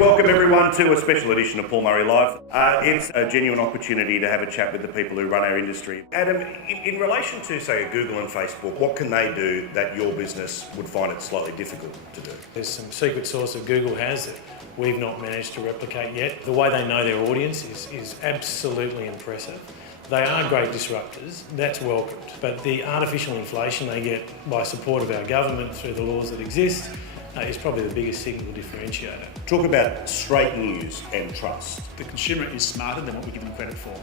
Welcome everyone to a special edition of Paul Murray Live. It's a genuine opportunity to have a chat with the people who run our industry. Adam, in relation to, say, Google and Facebook, what can they do that your business would find it slightly difficult to do? There's some secret sauce that Google has that we've not managed to replicate yet. The way they know their audience is absolutely impressive. They are great disruptors, that's welcomed, but the artificial inflation they get by support of our government through the laws that exist is probably the biggest single differentiator. Talk about straight news and trust. The consumer is smarter than what we give them credit for.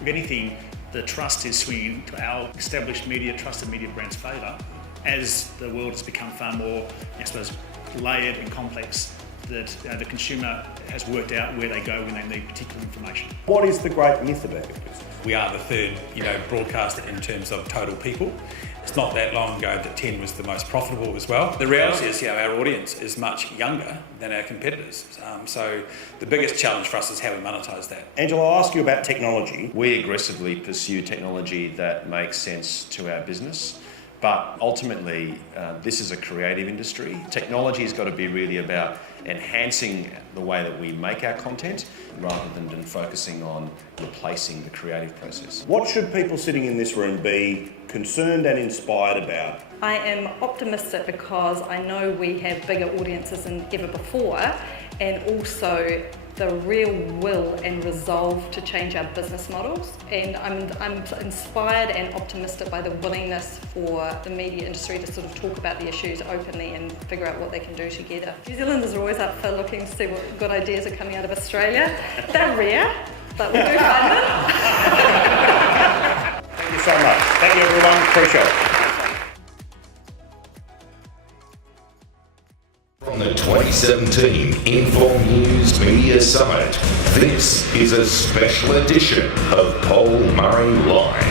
If anything, the trust is swinging to our established media, trusted media brands' favour as the world has become far more, I suppose, layered and complex, that the consumer has worked out where they go when they need particular information. What is the great myth about your business? We are the third, broadcaster in terms of total people. It's not that long ago that 10 was the most profitable as well. The reality is, our audience is much younger than our competitors. So the biggest challenge for us is how we monetize that. Angelo, I'll ask you about technology. We aggressively pursue technology that makes sense to our business. But ultimately, this is a creative industry. Technology has got to be really about enhancing the way that we make our content rather than focusing on replacing the creative process. What should people sitting in this room be concerned and inspired about? I am optimistic because I know we have bigger audiences than ever before, and also the real will and resolve to change our business models. And I'm inspired and optimistic by the willingness for the media industry to sort of talk about the issues openly and figure out what they can do together. New Zealanders are always up for looking to see what good ideas are coming out of Australia. They're rare, but we do find them. Thank you so much. Thank you everyone, appreciate it. From the 2017 Inform News Media Summit, this is a special edition of Paul Murray Live.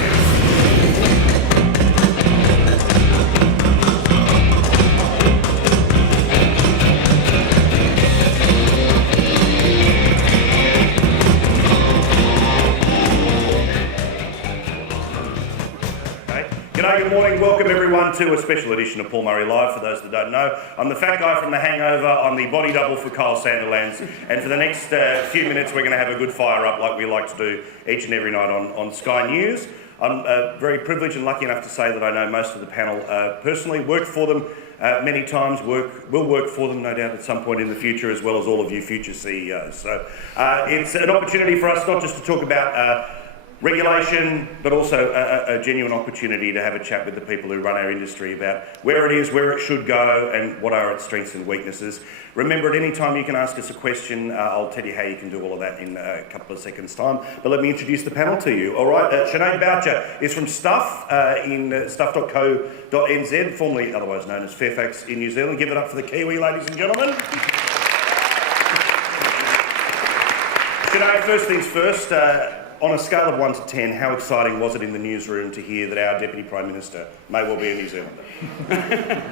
Good morning, welcome everyone to a special edition of Paul Murray Live. For those that don't know, I'm the fat guy from The Hangover, I'm the body double for Kyle Sandilands, and for the next few minutes we're going to have a good fire up like we like to do each and every night on Sky News. I'm very privileged and lucky enough to say that I know most of the panel personally, worked for them many times, will work for them no doubt at some point in the future, as well as all of you future CEOs. So it's an opportunity for us not just to talk about regulation, but also a genuine opportunity to have a chat with the people who run our industry about where it is, where it should go, and what are its strengths and weaknesses. Remember, at any time you can ask us a question. I'll tell you how you can do all of that in a couple of seconds' time. But let me introduce the panel to you. All right, Sinead Boucher is from Stuff in stuff.co.nz, formerly otherwise known as Fairfax in New Zealand. Give it up for the Kiwi, ladies and gentlemen. Sinead, first things first. On a scale of 1 to 10, how exciting was it in the newsroom to hear that our Deputy Prime Minister may well be a New Zealander?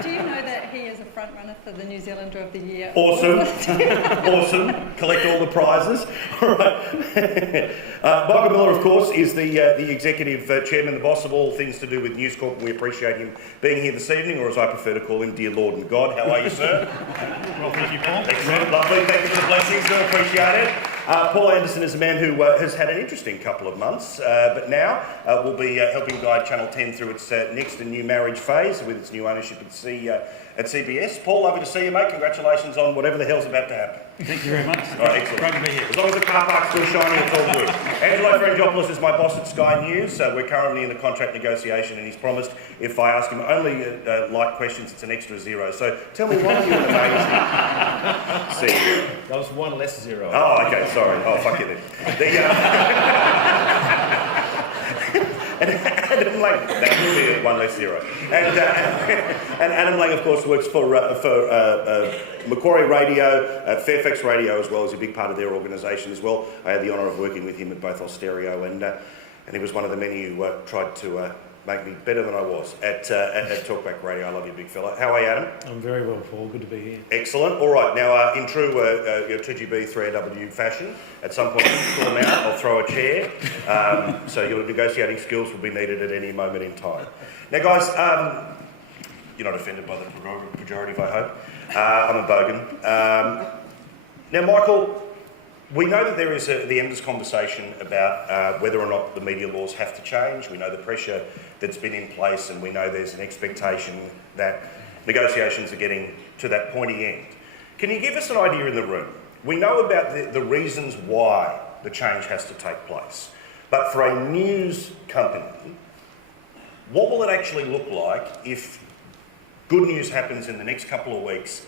Do you know that he is a front runner for the New Zealander of the Year? Awesome. Awesome. Collect all the prizes. All right. Michael Miller, of course, is the Executive Chairman, the boss of all things to do with News Corp, and we appreciate him being here this evening, or as I prefer to call him, dear Lord and God. How are you, sir? Well, thank you, Paul. Excellent. Lovely. Thank you for the blessings. Do appreciate it. Paul Anderson is a man who has had an interesting couple of months, but now will be helping guide Channel 10 through its next and new marriage phase with its new ownership at CBS. Paul, lovely to see you, mate. Congratulations on whatever the hell's about to happen. Thank you very much. All right, excellent. Great to be here. As long as the car park's still shining, it's all good. Angelos Frangopoulos is my boss at Sky News. We're currently in the contract negotiation, and he's promised if I ask him only light questions, it's an extra zero. So tell me, why are you amazing? See. That was one less zero. Oh, okay, sorry. Oh, fuck you then. And Adam Lang, that would be one less zero. And Adam Lang, of course, works for Macquarie Media, Fairfax Radio as well, as a big part of their organisation as well. I had the honour of working with him at both Austereo and he was one of the many who tried to make me better than I was at Talkback Radio. I love you, big fella. How are you, Adam? I'm very well, Paul. Good to be here. Excellent. All right. Now, in true 2GB 3AW fashion, at some point, call them out. I'll throw a chair. So your negotiating skills will be needed at any moment in time. Now, guys, you're not offended by the pejorative, I hope. I'm a bogan. Now, Michael, we know that there is the endless conversation about whether or not the media laws have to change. We know the pressure that's been in place, and we know there's an expectation that negotiations are getting to that pointy end. Can you give us an idea in the room? We know about the reasons why the change has to take place, but for a news company, what will it actually look like if good news happens in the next couple of weeks?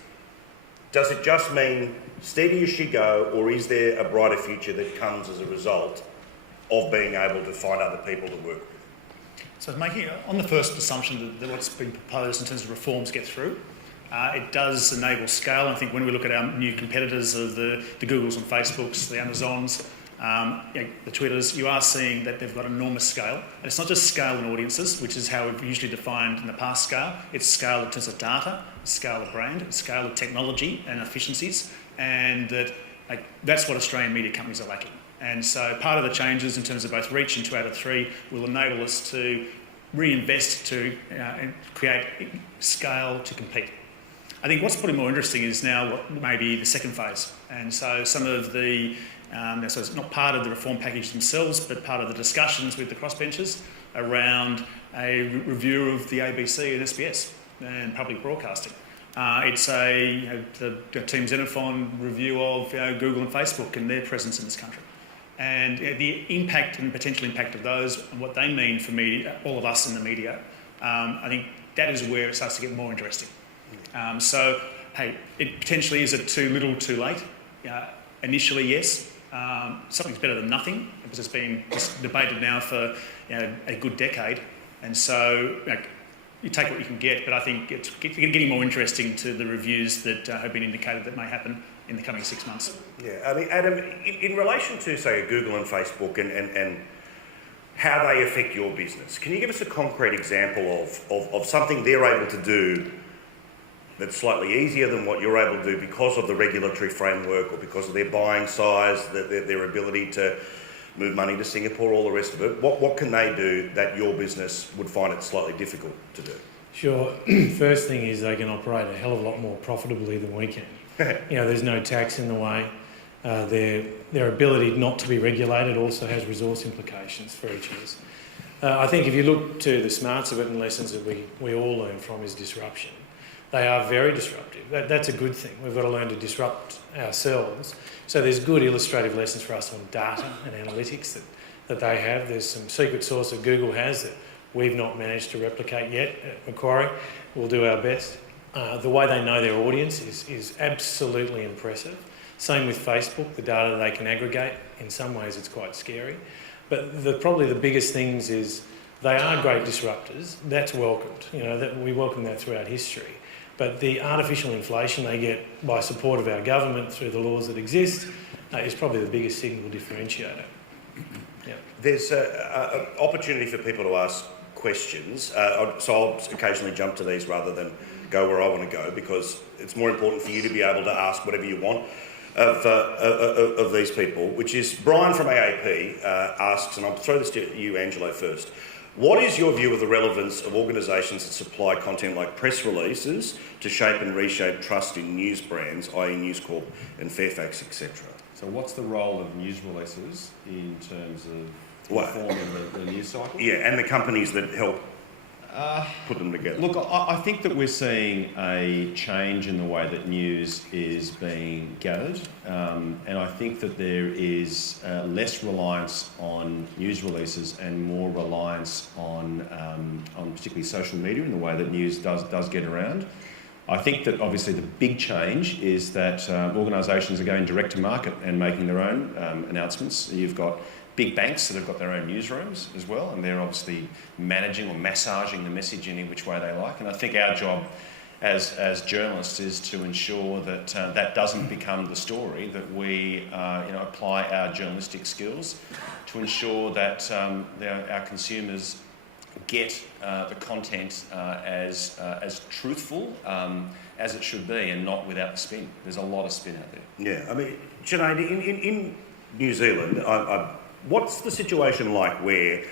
Does it just mean steady as she go, or is there a brighter future that comes as a result of being able to find other people to work with? So making on the first assumption that what's been proposed in terms of reforms get through, it does enable scale. I think when we look at our new competitors of the Googles and Facebooks, the Amazons, the Twitters, you are seeing that they've got enormous scale. And it's not just scale in audiences, which is how we've usually defined in the past scale. It's scale in terms of data, scale of brand, scale of technology and efficiencies, and that's what Australian media companies are lacking. And so part of the changes in terms of both reach and 2 out of 3 will enable us to reinvest to create scale to compete. I think what's probably more interesting is now what maybe the second phase. And so some of the, so it's not part of the reform package themselves, but part of the discussions with the crossbenchers around a review of the ABC and SBS and public broadcasting. It's the Team Xenophon review of Google and Facebook and their presence in this country. And the impact and potential impact of those and what they mean for media, all of us in the media, I think that is where it starts to get more interesting. So, hey, it potentially is it too little, too late? Initially, yes. Something's better than nothing, because it's been debated now for a good decade. And so, you take what you can get, but I think it's getting more interesting to the reviews that have been indicated that may happen in the coming 6 months. Yeah, I mean, Adam, in relation to, say, Google and Facebook and how they affect your business, can you give us a concrete example of something they're able to do that's slightly easier than what you're able to do because of the regulatory framework or because of their buying size, their ability to move money to Singapore, all the rest of it? What can they do that your business would find it slightly difficult to do? Sure. First thing is they can operate a hell of a lot more profitably than we can. There's no tax in the way. Their ability not to be regulated also has resource implications for each of us. I think if you look to the smarts of it and lessons that we all learn from is disruption. They are very disruptive. That's a good thing. We've got to learn to disrupt ourselves. So there's good illustrative lessons for us on data and analytics that they have. There's some secret sauce that Google has that we've not managed to replicate yet at Macquarie. We'll do our best. The way they know their audience is absolutely impressive. Same with Facebook, the data they can aggregate. In some ways it's quite scary. But probably the biggest things is they are great disruptors. That's welcomed. We welcome that throughout history. But the artificial inflation they get by support of our government through the laws that exist is probably the biggest single differentiator. Yep. There's an opportunity for people to ask questions, so I'll occasionally jump to these rather than go where I want to go, because it's more important for you to be able to ask whatever you want of these people, which is Brian from AAP asks, and I'll throw this to you, Angelo, first. What is your view of the relevance of organisations that supply content like press releases to shape and reshape trust in news brands, i.e. News Corp and Fairfax, etc.? So what's the role of news releases in terms of informing the news cycle? Yeah, and the companies that help put them together. Look, I think that we're seeing a change in the way that news is being gathered, and I think that there is less reliance on news releases and more reliance on particularly social media in the way that news does get around. I think that obviously the big change is that organisations are going direct to market and making their own announcements. You've got big banks that have got their own newsrooms as well, and they're obviously managing or massaging the message in which way they like. And I think our job as journalists is to ensure that that doesn't become the story, that we apply our journalistic skills to ensure that our consumers get the content as truthful as it should be, and not without the spin. There's a lot of spin out there. Yeah, I mean, Sinead, in New Zealand, what's the situation like where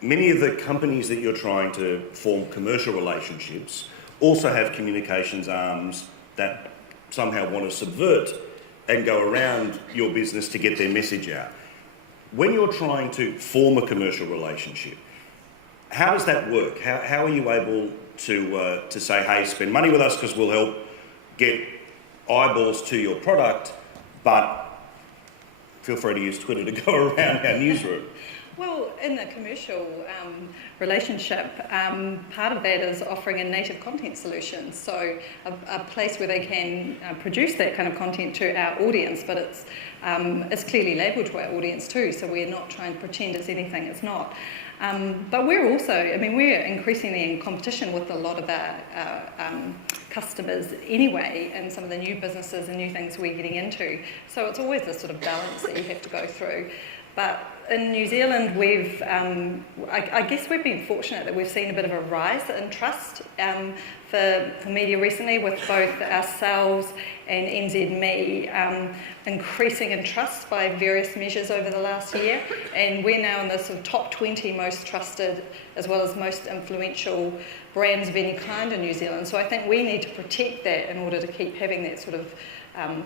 many of the companies that you're trying to form commercial relationships also have communications arms that somehow want to subvert and go around your business to get their message out. When you're trying to form a commercial relationship, how does that work? How are you able to say, hey, spend money with us because we'll help get eyeballs to your product, but feel free to use Twitter to go around our newsroom? Well, in the commercial relationship, part of that is offering a native content solution. So a place where they can produce that kind of content to our audience, but it's clearly labelled to our audience too. So we're not trying to pretend it's anything it's not. But we're also, we're increasingly in competition with a lot of our customers anyway, and some of the new businesses and new things we're getting into. So it's always this sort of balance that you have to go through. But in New Zealand, I guess we've been fortunate that we've seen a bit of a rise in trust for media recently, with both ourselves and NZME increasing in trust by various measures over the last year. And we're now in the sort of top 20 most trusted as well as most influential brands of any kind in New Zealand. So I think we need to protect that in order to keep having that sort of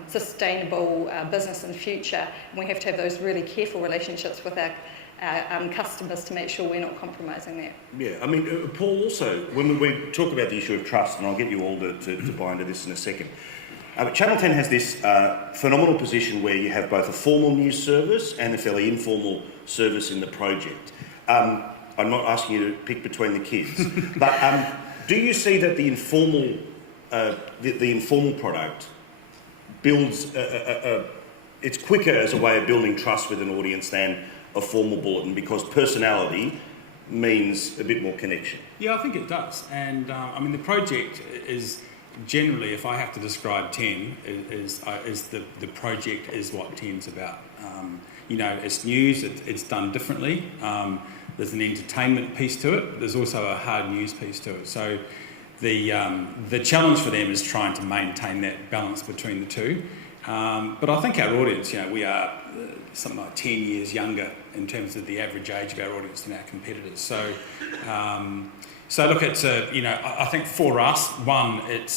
sustainable business in future. And we have to have those really careful relationships with our customers to make sure we're not compromising that. Yeah, Paul, also, when we talk about the issue of trust, and I'll get you all to buy into this in a second, Channel 10 has this phenomenal position where you have both a formal news service and a fairly informal service in the project. I'm not asking you to pick between the kids, but do you see that the informal product builds it's quicker as a way of building trust with an audience than a formal bulletin, because personality means a bit more connection? Yeah, I think it does. And the project is generally, if I have to describe 10, is the project is what 10's about. It's news, it's done differently. There's an entertainment piece to it. There's also a hard news piece to it. So the challenge for them is trying to maintain that balance between the two. But I think our audience, we are something like 10 years younger in terms of the average age of our audience than our competitors. So look, it's I think for us, one, it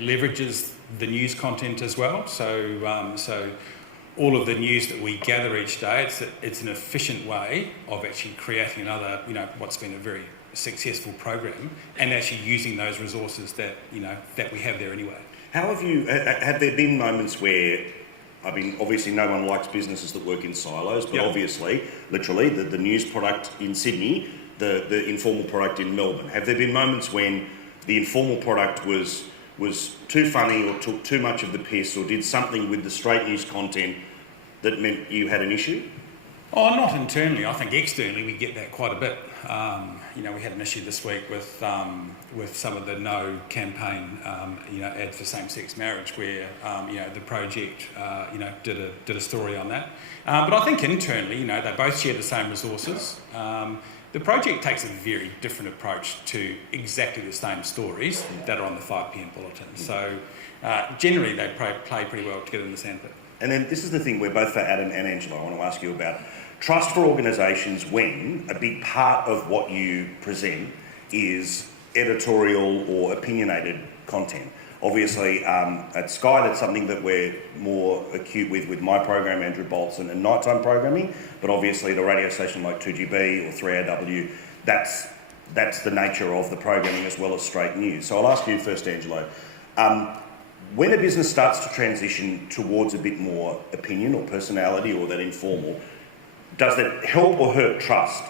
leverages the news content as well. So all of the news that we gather each day, it's an efficient way of actually creating another, what's been a very successful program, and actually using those resources that we have there anyway. How have there been moments where, obviously no one likes businesses that work in silos, but obviously, literally, the news product in Sydney, the informal product in Melbourne, have there been moments when the informal product was too funny or took too much of the piss or did something with the straight news content that meant you had an issue? Oh, not internally. I think externally we get that quite a bit. We had an issue this week with some of the No campaign, ads for same-sex marriage, where the project, did a story on that. But I think internally, they both share the same resources. The project takes a very different approach to exactly the same stories that are on the 5 p.m. bulletin. So generally, they play pretty well together in the sandpit. And then this is the thing where both for Adam and Angela, I want to ask you about trust for organisations when a big part of what you present is editorial or opinionated content. Obviously, at Sky, that's something that we're more acute with my program, Andrew Bolton, and nighttime programming. But obviously, the radio station like 2GB or 3AW, that's the nature of the programming as well as straight news. So I'll ask you first, Angelo. When a business starts to transition towards a bit more opinion or personality or that informal, does that help or hurt trust?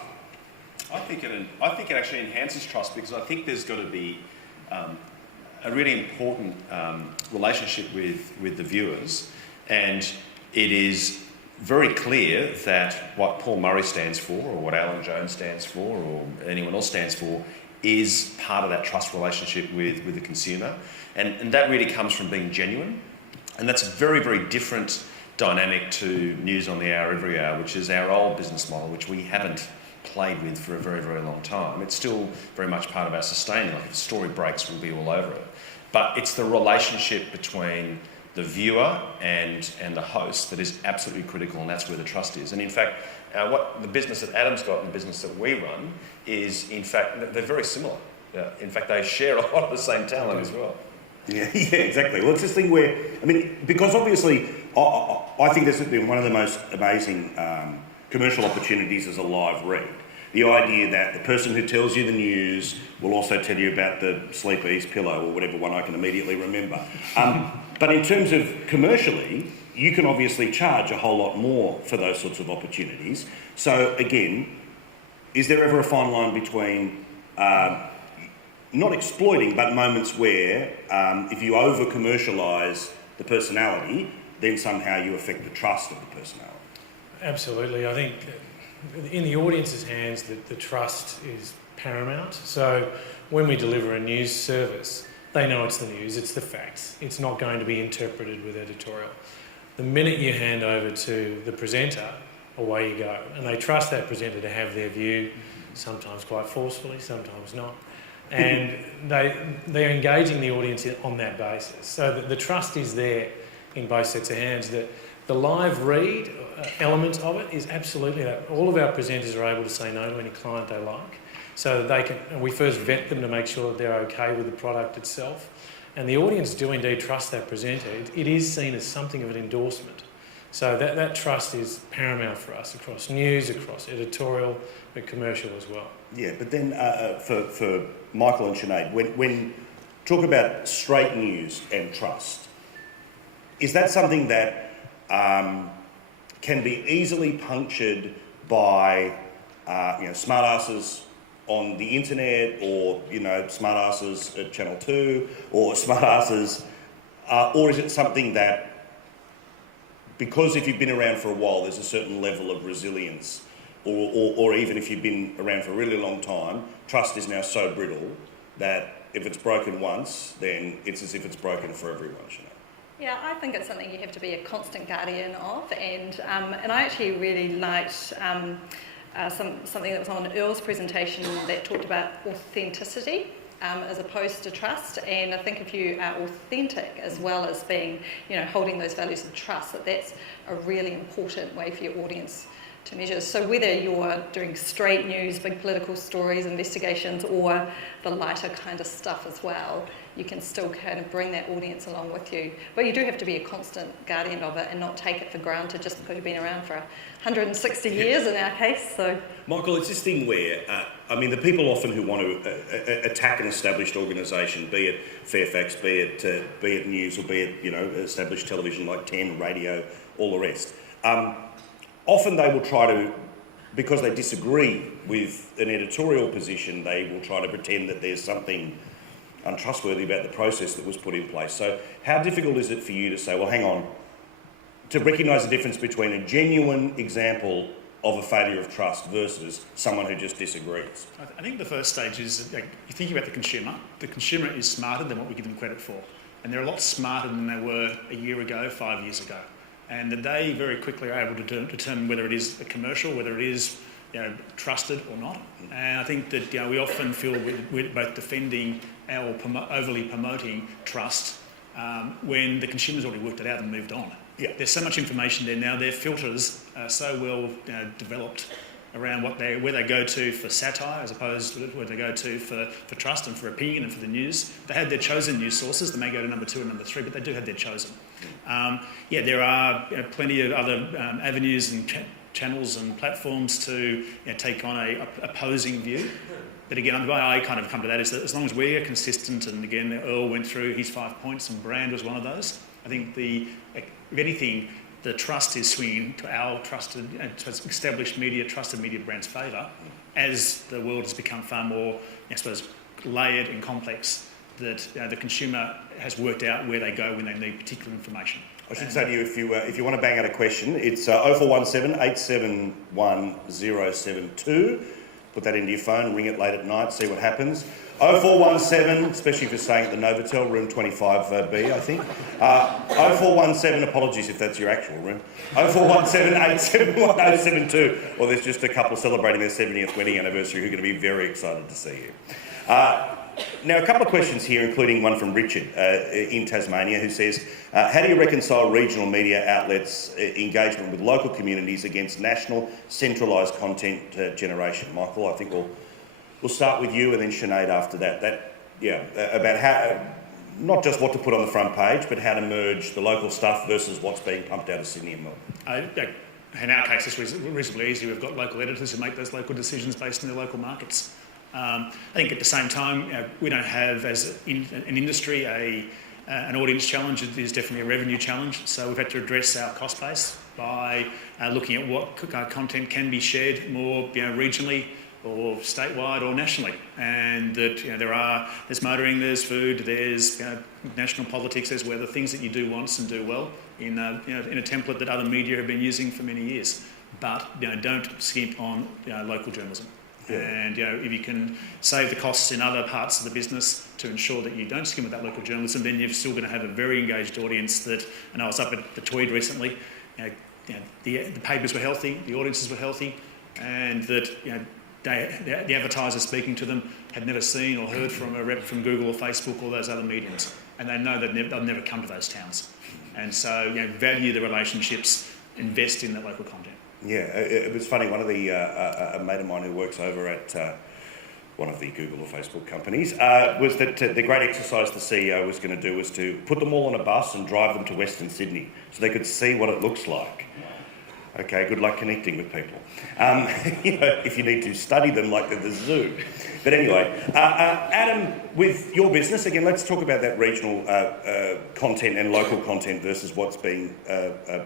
I think it actually enhances trust, because I think there's got to be a really important relationship with the viewers, and it is very clear that what Paul Murray stands for, or what Alan Jones stands for, or anyone else stands for, is part of that trust relationship with the consumer, and that really comes from being genuine, and that's a very, very different dynamic to News on the Hour every hour, which is our old business model, which we haven't played with for a very, very long time. It's still very much part of our sustaining. Like if a story breaks, we'll be all over it. But it's the relationship between the viewer and the host that is absolutely critical, and that's where the trust is. And in fact, what the business that Adam's got and the business that we run is, in fact, they're very similar. In fact, they share a lot of the same talent as well. Yeah, exactly. Well, it's this thing where, I mean, because obviously I think this has been one of the most amazing commercial opportunities as a live read. The idea that the person who tells you the news will also tell you about the Sleep Ease pillow or whatever one I can immediately remember. But in terms of commercially, you can obviously charge a whole lot more for those sorts of opportunities. So again, is there ever a fine line between not exploiting, but moments where if you over-commercialise the personality, then somehow you affect the trust of the personality? Absolutely. I think in the audience's hands, the trust is paramount. So when we deliver a news service, they know it's the news, it's the facts. It's not going to be interpreted with editorial. The minute you hand over to the presenter, away you go. And they trust that presenter to have their view, sometimes quite forcefully, sometimes not. And they're engaging the audience on that basis. So the trust is there in both sets of hands. That the live read element of it is absolutely that. All of our presenters are able to say no to any client they like. So that they can, and we first vet them to make sure that they're okay with the product itself. And the audience do indeed trust that presenter. It is seen as something of an endorsement. So that trust is paramount for us across news, across editorial, but commercial as well. Yeah, but then for Michael and Sinead, when talk about straight news and trust, is that something that can be easily punctured by smartasses on the internet, or smartasses at Channel 2, or smartasses, or is it something that, because if you've been around for a while, there's a certain level of resilience, or even if you've been around for a really long time, trust is now so brittle that if it's broken once, then it's as if it's broken for everyone, Sinead? Yeah, I think it's something you have to be a constant guardian of, and I actually really liked something that was on Earl's presentation that talked about authenticity as opposed to trust. And I think if you are authentic as well as being, holding those values of trust, that's a really important way for your audience to measure. So whether you're doing straight news, big political stories, investigations, or the lighter kind of stuff as well, you can still kind of bring that audience along with you. But you do have to be a constant guardian of it and not take it for granted just because you've been around for 160 years in our case. So, Michael, it's this thing where, the people often who want to attack an established organisation, be it Fairfax, be it news, or be it, established television like 10, radio, all the rest, often they will try to, because they disagree with an editorial position, they will try to pretend that there's something untrustworthy about the process that was put in place. So how difficult is it for you to say, well, hang on, to recognise the difference between a genuine example of a failure of trust versus someone who just disagrees? I think the first stage is, you think about the consumer. The consumer is smarter than what we give them credit for. And they're a lot smarter than they were a year ago, 5 years ago. And that they very quickly are able to determine whether it is a commercial, whether it is trusted or not. And I think that we often feel we're both defending or overly promoting trust when the consumer's already worked it out and moved on. Yeah. There's so much information there now. Their filters are so well developed around where they go to for satire as opposed to where they go to for trust and for opinion and for the news. They have their chosen news sources. They may go to number 2 and number 3, but they do have their chosen. There are plenty of other avenues and channels and platforms to take on a opposing view. But again, the way I kind of come to that is that as long as we are consistent, and again, Earl went through his 5 points and brand was one of those, I think if anything, the trust is swinging to our trusted and established media, trusted media brands' favour as the world has become far more, layered and complex, that the consumer has worked out where they go when they need particular information. I should say to you, if you want to bang out a question, it's 0417 871 072. Put that into your phone, ring it late at night, see what happens. 0417, especially if you're staying at the Novotel, room 25B, I think. 0417, apologies if that's your actual room. 0417 871 072. Or there's just a couple celebrating their 70th wedding anniversary who are going to be very excited to see you. Now, a couple of questions here, including one from Richard in Tasmania, who says, how do you reconcile regional media outlets' engagement with local communities against national centralised content generation? Michael, I think we'll start with you and then Sinead after that. About how not just what to put on the front page, but how to merge the local stuff versus what's being pumped out of Sydney and Melbourne? In our case, it's reasonably easy. We've got local editors who make those local decisions based on their local markets. I think at the same time, we don't have, as an industry, an audience challenge. It is definitely a revenue challenge. So we've had to address our cost base by looking at what content can be shared more regionally or statewide or nationally. And that there's motoring, there's food, there's national politics, there's weather, things that you do once and do well in a template that other media have been using for many years. But don't skimp on local journalism. Yeah. And if you can save the costs in other parts of the business to ensure that you don't skim with that local journalism, then you're still going to have a very engaged audience. That, and I was up at the Tweed recently. The papers were healthy, the audiences were healthy, and that the advertisers speaking to them had never seen or heard from a rep from Google or Facebook or those other mediums, and they know that they'll never come to those towns. And so value the relationships, invest in that local content. Yeah, it was funny. One of the a mate of mine who works over at one of the Google or Facebook companies was that the great exercise the CEO was going to do was to put them all on a bus and drive them to Western Sydney so they could see what it looks like. Okay, good luck connecting with people. If you need to study them like they're the zoo. But anyway, Adam, with your business, again, let's talk about that regional content and local content versus what's being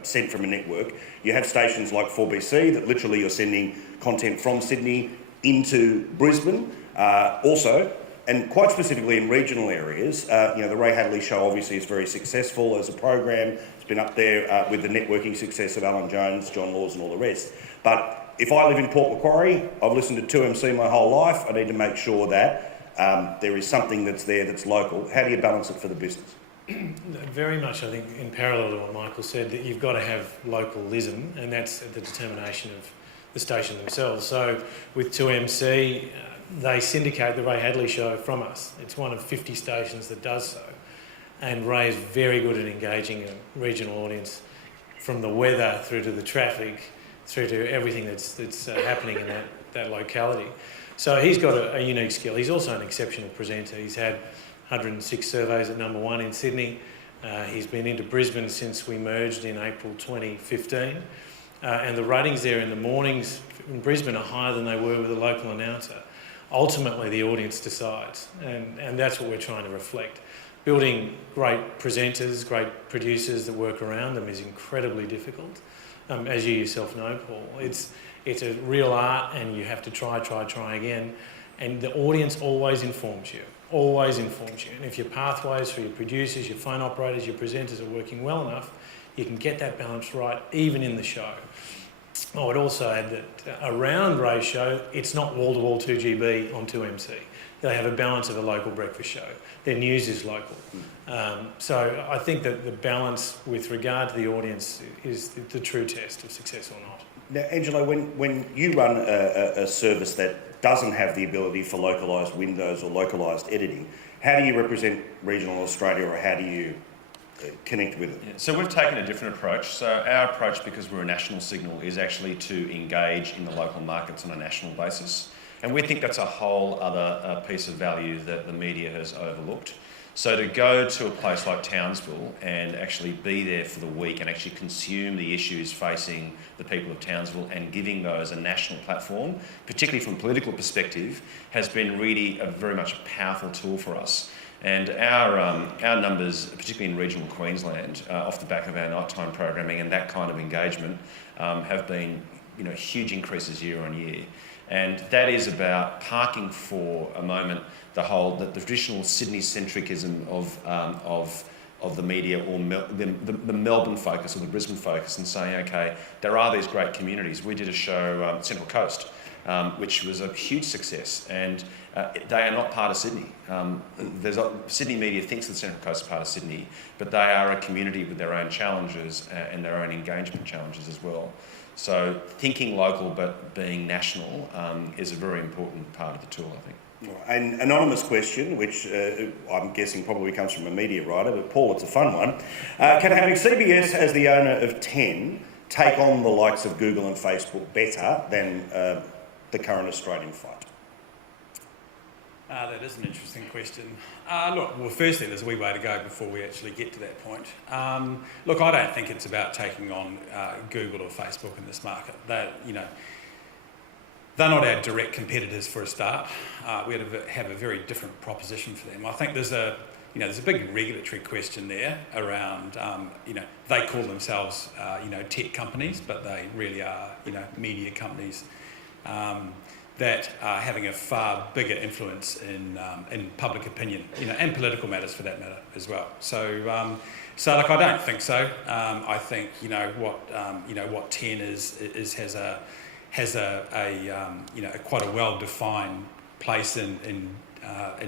sent from a network. You have stations like 4BC that literally you're sending content from Sydney into Brisbane. Also, and quite specifically in regional areas, the Ray Hadley Show obviously is very successful as a program. It's been up there with the networking success of Alan Jones, John Laws and all the rest. But if I live in Port Macquarie, I've listened to 2MC my whole life, I need to make sure that there is something that's there that's local. How do you balance it for the business? Very much, I think, in parallel to what Michael said, that you've got to have localism, and that's at the determination of the station themselves. So with 2MC, they syndicate the Ray Hadley Show from us. It's one of 50 stations that does so. And Ray is very good at engaging a regional audience, from the weather through to the traffic, through to everything that's happening in that locality. So he's got a unique skill. He's also an exceptional presenter. He's had 106 surveys at number 1 in Sydney. He's been into Brisbane since we merged in April 2015. And the ratings there in the mornings in Brisbane are higher than they were with a local announcer. Ultimately, the audience decides, and that's what we're trying to reflect. Building great presenters, great producers that work around them is incredibly difficult. As you yourself know, Paul, it's a real art, and you have to try again. And the audience always informs you. And if your pathways for your producers, your phone operators, your presenters are working well enough, you can get that balance right, even in the show. I would also add that around Ray's show, it's not wall-to-wall 2GB on 2MC. They have a balance of a local breakfast show. Their news is local. So I think that the balance with regard to the audience is the true test of success or not. Now, Angelo, when you run a service that doesn't have the ability for localised windows or localised editing, how do you represent regional Australia, or how do you connect with it? Yeah, so we've taken a different approach. So our approach, because we're a national signal, is actually to engage in the local markets on a national basis. And we think that's a whole other piece of value that the media has overlooked. So to go to a place like Townsville and actually be there for the week and actually consume the issues facing the people of Townsville and giving those a national platform, particularly from a political perspective, has been really a very much powerful tool for us. And our numbers, particularly in regional Queensland, off the back of our nighttime programming and that kind of engagement, have been huge increases year on year. And that is about parking for a moment the traditional Sydney-centricism of the media, or the Melbourne focus or the Brisbane focus, and saying, okay, there are these great communities. We did a show, Central Coast, which was a huge success, and they are not part of Sydney. Sydney media thinks that Central Coast is part of Sydney, but they are a community with their own challenges and their own engagement challenges as well. So thinking local but being national is a very important part of the tool, I think. An anonymous question, which I'm guessing probably comes from a media writer, but Paul, it's a fun one. Can having CBS as the owner of 10 take on the likes of Google and Facebook better than the current Australian fight? That is an interesting question. Look, well, firstly, there's a wee way to go before we actually get to that point. Look, I don't think it's about taking on Google or Facebook in this market. They're not our direct competitors for a start. We have a very different proposition for them. I think there's a big regulatory question there around, they call themselves, tech companies, but they really are, media companies that are having a far bigger influence in public opinion, and political matters for that matter as well. So look, I don't think so. I think what 10 has a quite a well-defined place in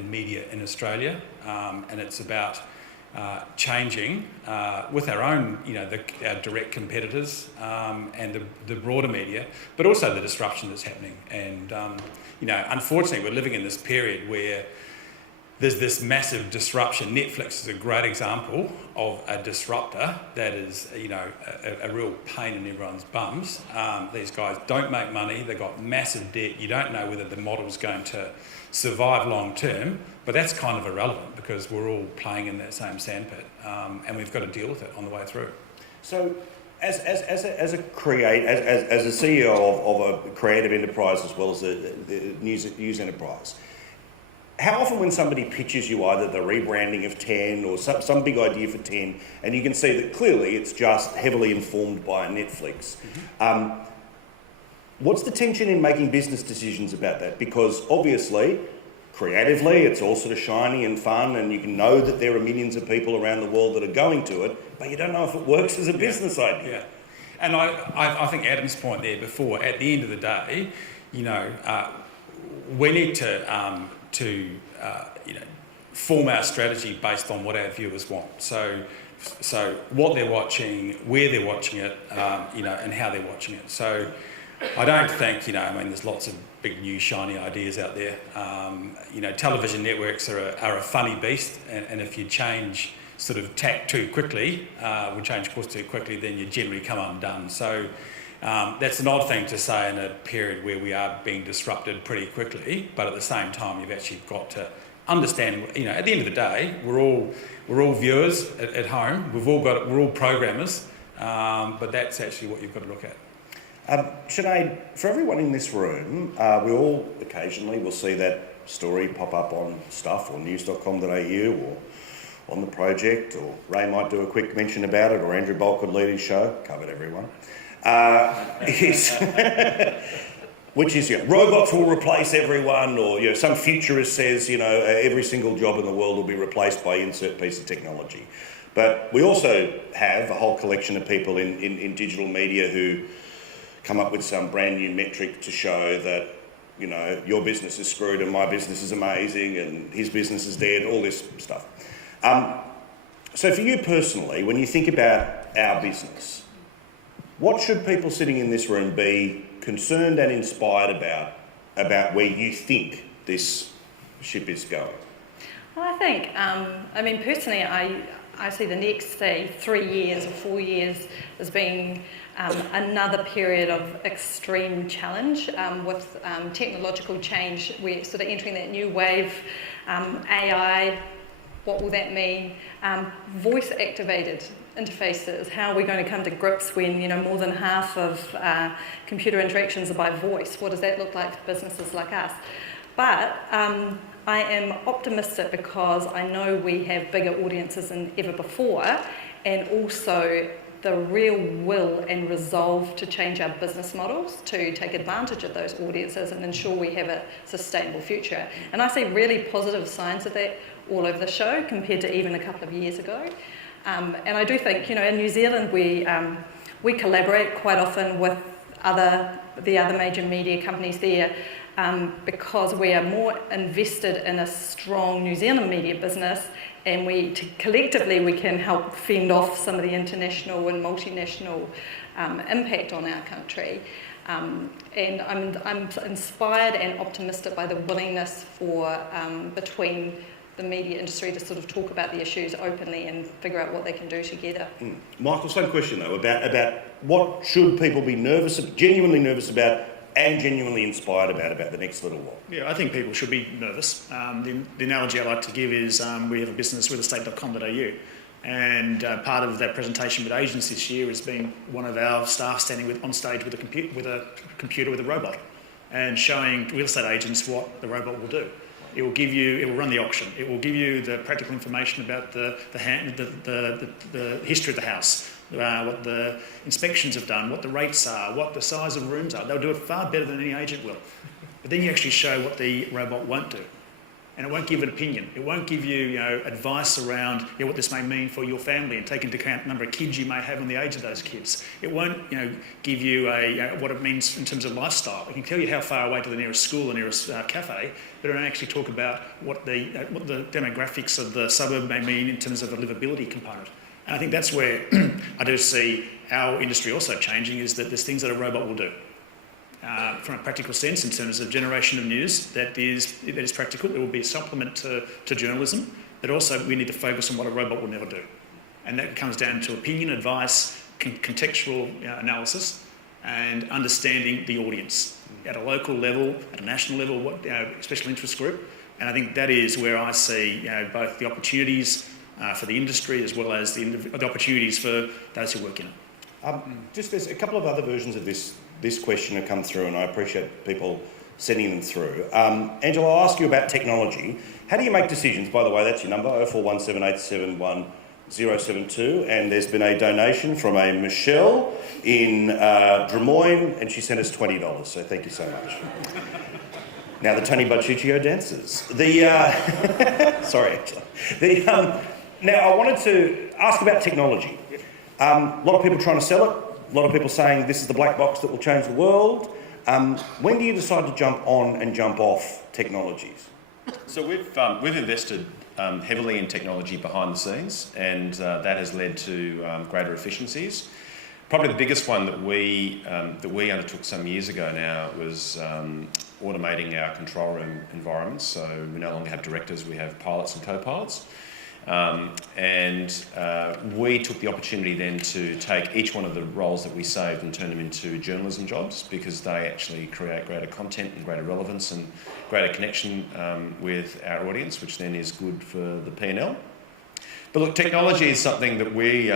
media in Australia, and it's about changing with our own, our direct competitors and the broader media, but also the disruption that's happening. And unfortunately, we're living in this period where there's this massive disruption. Netflix is a great example of a disruptor that is, a real pain in everyone's bums. These guys don't make money. They've got massive debt. You don't know whether the model's going to survive long term, but that's kind of irrelevant because we're all playing in that same sandpit, and we've got to deal with it on the way through. So, as a CEO of a creative enterprise as well as the news enterprise, how often when somebody pitches you either the rebranding of 10 or some big idea for 10, and you can see that clearly it's just heavily informed by Netflix, what's the tension in making business decisions about that? Because obviously, creatively, it's all sort of shiny and fun, and you can know that there are millions of people around the world that are going to it, but you don't know if it works as a business idea. Yeah. And I think Adam's point there before, at the end of the day, we need to form our strategy based on what our viewers want. So what they're watching, where they're watching it, and how they're watching it. So I don't think, there's lots of big new shiny ideas out there. Television networks are a funny beast, and if you change sort of tack too quickly, change course too quickly, then you generally come undone. So that's an odd thing to say in a period where we are being disrupted pretty quickly, but at the same time, you've actually got to understand, at the end of the day, we're all viewers at home. We're all programmers, but that's actually what you've got to look at. Sinead, for everyone in this room, we all occasionally will see that story pop up on Stuff or news.com.au or on The Project, or Ray might do a quick mention about it, or Andrew Bolt could lead his show, covered everyone, which is, robots will replace everyone, or some futurist says, every single job in the world will be replaced by insert piece of technology. But we also have a whole collection of people in digital media who come up with some brand new metric to show that, your business is screwed and my business is amazing and his business is dead, all this stuff. So for you personally, when you think about our business, what should people sitting in this room be concerned and inspired about where you think this ship is going? Well, I think, personally, I see the next, say, 3 years or 4 years as being another period of extreme challenge with technological change. We're sort of entering that new wave, AI. What will that mean? Voice-activated interfaces. How are we going to come to grips when more than half of computer interactions are by voice? What does that look like for businesses like us? But I am optimistic because I know we have bigger audiences than ever before, and also the real will and resolve to change our business models to take advantage of those audiences and ensure we have a sustainable future. And I see really positive signs of that all over the show compared to even a couple of years ago. And I do think, in New Zealand we collaborate quite often with the other major media companies there because we are more invested in a strong New Zealand media business, and collectively we can help fend off some of the international and multinational impact on our country. And I'm inspired and optimistic by the willingness between the media industry to sort of talk about the issues openly and figure out what they can do together. Michael, same question though, about what should people be genuinely nervous about and genuinely inspired about the next little while? Yeah, I think people should be nervous. The analogy I like to give is we have a business with estate.com.au, and part of that presentation with agents this year has been one of our staff standing on stage with a computer with a robot and showing real estate agents what the robot will do. It will run the auction. It will give you the practical information about the history of the house, what the inspections have done, what the rates are, what the size of rooms are. They'll do it far better than any agent will. But then you actually show what the robot won't do. And it won't give an opinion. It won't give you, advice around what this may mean for your family and take into account the number of kids you may have and the age of those kids. It won't, give you what it means in terms of lifestyle. It can tell you how far away to the nearest school, the nearest cafe, but it won't actually talk about what the demographics of the suburb may mean in terms of a livability component. And I think that's where I do see our industry also changing, is that there's things that a robot will do. From a practical sense, in terms of generation of news, that is practical. It will be a supplement to journalism, but also we need to focus on what a robot will never do. And that comes down to opinion, advice, contextual analysis, and understanding the audience at a local level, at a national level, what special interest group. And I think that is where I see both the opportunities for the industry as well as the opportunities for those who work in it. Just there's a couple of other versions of this question have come through, and I appreciate people sending them through. Angela, I'll ask you about technology. How do you make decisions? By the way, that's your number, 0417871072, and there's been a donation from a Michelle in Drummoyne, and she sent us $20, so thank you so much. Now the Tony Baciccio dances. Sorry, Angela. Now I wanted to ask about technology. A lot of people trying to sell it. A lot of people saying this is the black box that will change the world. When do you decide to jump on and jump off technologies? So we've invested heavily in technology behind the scenes, and that has led to greater efficiencies. Probably the biggest one that we undertook some years ago now was automating our control room environments. So we no longer have directors, we have pilots and co-pilots. We took the opportunity then to take each one of the roles that we saved and turn them into journalism jobs, because they actually create greater content and greater relevance and greater connection with our audience, which then is good for the P&L. But look, technology is something that we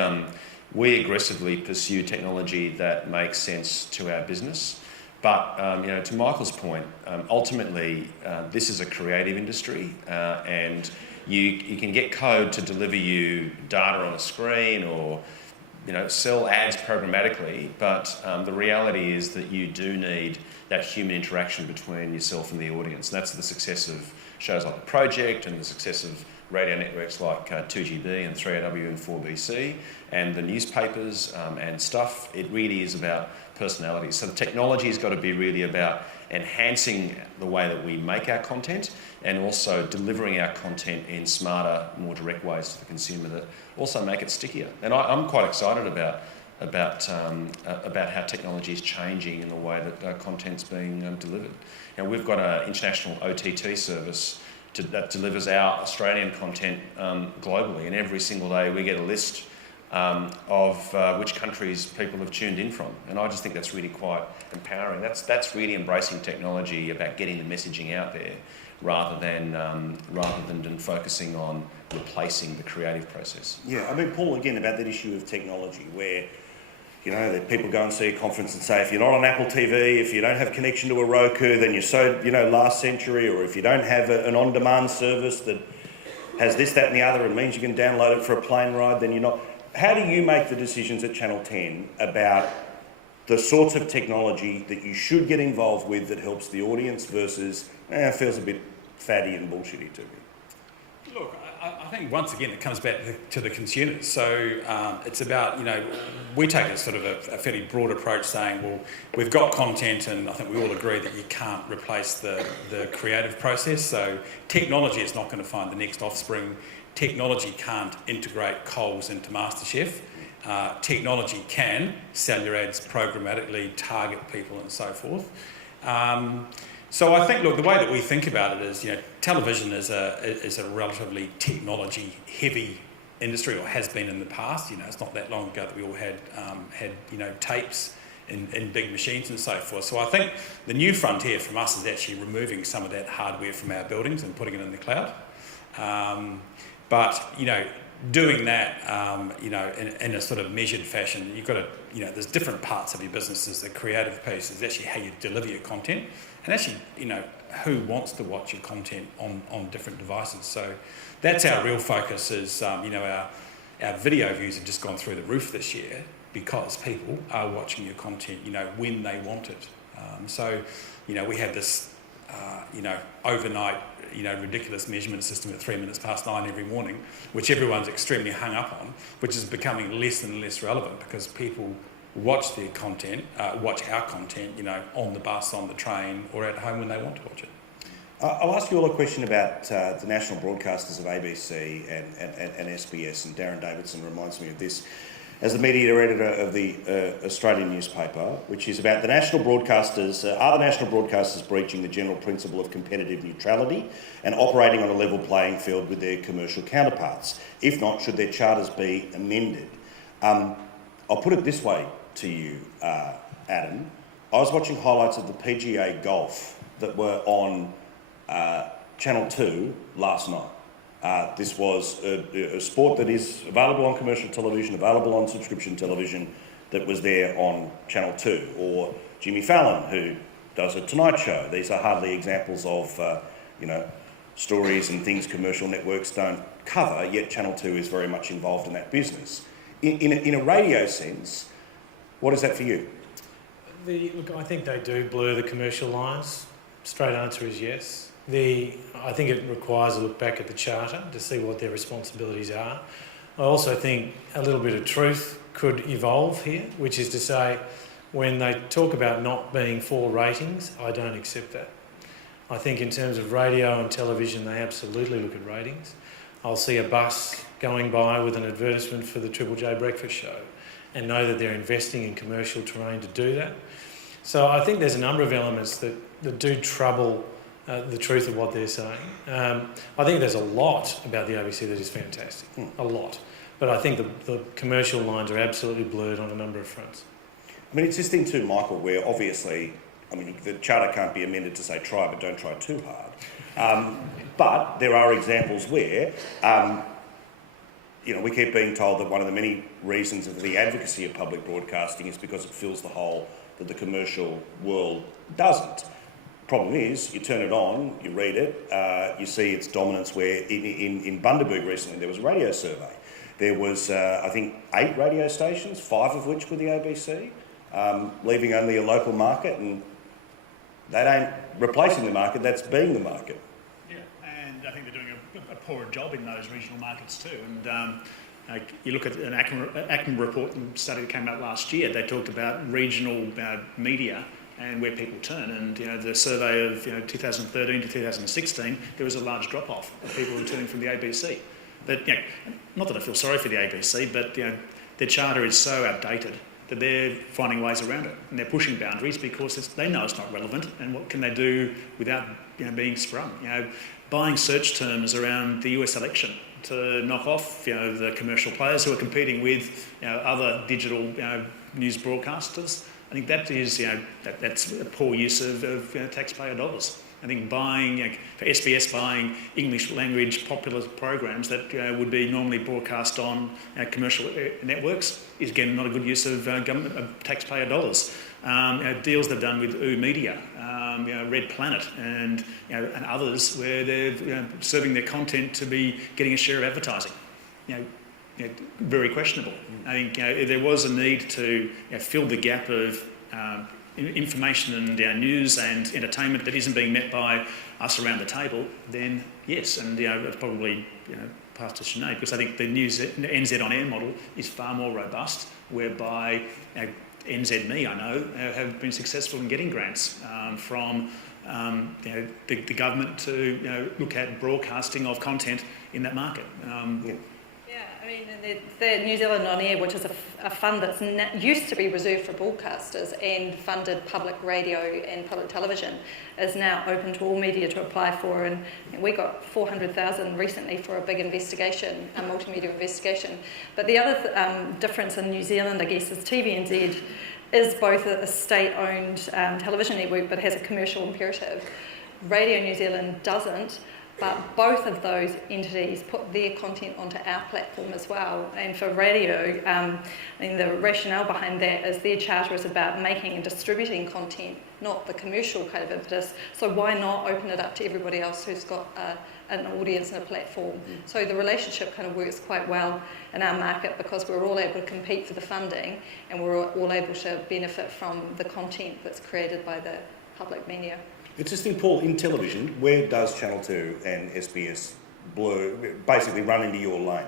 aggressively pursue technology that makes sense to our business. But to Michael's point, ultimately this is a creative industry, and you can get code to deliver you data on a screen or sell ads programmatically, but the reality is that you do need that human interaction between yourself and the audience. And that's the success of shows like The Project and the success of radio networks like 2GB and 3AW and 4BC and the newspapers and stuff. It really is about personality. So the technology has got to be really about enhancing the way that we make our content and also delivering our content in smarter, more direct ways to the consumer that also make it stickier. And I'm quite excited about how technology is changing in the way that content's being delivered. We've got an international OTT service that delivers our Australian content globally, and every single day we get a list of which countries people have tuned in from, and I just think that's really quite empowering. That's really embracing technology about getting the messaging out there, rather than focusing on replacing the creative process. Yeah, I mean, Paul, again about that issue of technology, where that people go and see a conference and say, if you're not on Apple TV, if you don't have connection to a Roku, then you're so last century, or if you don't have an on-demand service that has this, that, and the other, it means you can download it for a plane ride, then you're not. How do you make the decisions at Channel 10 about the sorts of technology that you should get involved with that helps the audience versus feels a bit fatty and bullshitty to me? Look, I think once again it comes back to the consumers. So it's about, we take a sort of a fairly broad approach saying, well, we've got content, and I think we all agree that you can't replace the creative process. So technology is not going to find the next offspring. Technology can't integrate Coles into MasterChef. Technology can sell your ads programmatically, target people and so forth. So I think, look, the way that we think about it is, television is a relatively technology-heavy industry, or has been in the past. It's not that long ago that we all had tapes in big machines and so forth. So I think the new frontier from us is actually removing some of that hardware from our buildings and putting it in the cloud. But, doing that, in a sort of measured fashion, you've got to, there's different parts of your business. There's the creative piece, there's actually how you deliver your content, and actually, who wants to watch your content on different devices. So that's our real focus is, our video views have just gone through the roof this year because people are watching your content, when they want it. So, we have this, overnight, ridiculous measurement system at 9 every morning, which everyone's extremely hung up on, which is becoming less and less relevant because people watch their content, watch our content, on the bus, on the train, or at home when they want to watch it. I'll ask you all a question about the national broadcasters of ABC and SBS, and Darren Davidson reminds me of this as the media editor of the Australian newspaper, which is about the national broadcasters. Are the national broadcasters breaching the general principle of competitive neutrality and operating on a level playing field with their commercial counterparts? If not, should their charters be amended? I'll put it this way to you, Adam. I was watching highlights of the PGA golf that were on Channel 2 last night. This was a sport that is available on commercial television, available on subscription television, that was there on Channel 2. Or Jimmy Fallon, who does a Tonight Show. These are hardly examples of, stories and things commercial networks don't cover, yet Channel 2 is very much involved in that business. In a radio sense, what is that for you? Look, I think they do blur the commercial lines. Straight answer is yes. I think it requires a look back at the charter to see what their responsibilities are. I also think a little bit of truth could evolve here, which is to say, when they talk about not being for ratings, I don't accept that. I think in terms of radio and television, they absolutely look at ratings. I'll see a bus going by with an advertisement for the Triple J breakfast show and know that they're investing in commercial terrain to do that. So I think there's a number of elements that do trouble the truth of what they're saying. I think there's a lot about the ABC that is fantastic, a lot. But I think the commercial lines are absolutely blurred on a number of fronts. I mean, it's this thing too, Michael, where obviously, the charter can't be amended to say try, but don't try too hard. But there are examples where, we keep being told that one of the many reasons of the advocacy of public broadcasting is because it fills the hole that the commercial world doesn't. Problem is, you turn it on, you read it, you see its dominance where in Bundaberg recently there was a radio survey. There was, I think, 8 radio stations, 5 of which were the ABC, leaving only a local market, and that ain't replacing the market, that's being the market. Yeah, and I think they're doing a poorer job in those regional markets too. And you look at an ACMA report and study that came out last year, they talked about regional media and where people turn, and the survey of 2013 to 2016, there was a large drop-off of people returning from the ABC. But not that I feel sorry for the ABC, but their charter is so outdated that they're finding ways around it, and they're pushing boundaries because they know it's not relevant, and what can they do without being sprung? Buying search terms around the US election to knock off the commercial players who are competing with other digital news broadcasters. I think that is, that's a poor use of taxpayer dollars. I think for SBS buying English language popular programs that would be normally broadcast on commercial networks is, again, not a good use of taxpayer dollars. Deals they've done with Media, Red Planet, and others where they're serving their content to be getting a share of advertising. Very questionable. I think there was a need to fill the gap of information and news and entertainment that isn't being met by us around the table. Then yes, and probably pass to Sinead, because I think the NZ on air model is far more robust, whereby NZME, I know, have been successful in getting grants from the government to look at broadcasting of content in that market. The New Zealand On Air, which is a fund that's used to be reserved for broadcasters and funded public radio and public television, is now open to all media to apply for, and we got $400,000 recently for a big investigation, a multimedia investigation. But the other difference in New Zealand, I guess, is TVNZ is both a state-owned television network but has a commercial imperative. Radio New Zealand doesn't, but both of those entities put their content onto our platform as well. And for radio, the rationale behind that is their charter is about making and distributing content, not the commercial kind of impetus. So why not open it up to everybody else who's got an audience and a platform? So the relationship kind of works quite well in our market because we're all able to compete for the funding and we're all able to benefit from the content that's created by the public media. Interesting, Paul, in television, where does Channel 2 and SBS basically run into your lane?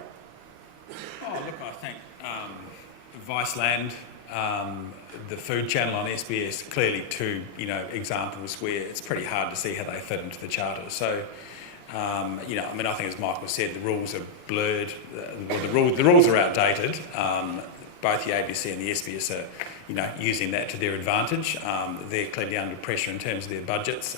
Oh, look, I think Viceland, the food channel on SBS, clearly two, examples where it's pretty hard to see how they fit into the charter. So, I think as Michael said, the rules are blurred. The rules are outdated. Both the ABC and the SBS are, using that to their advantage. They're clearly under pressure in terms of their budgets.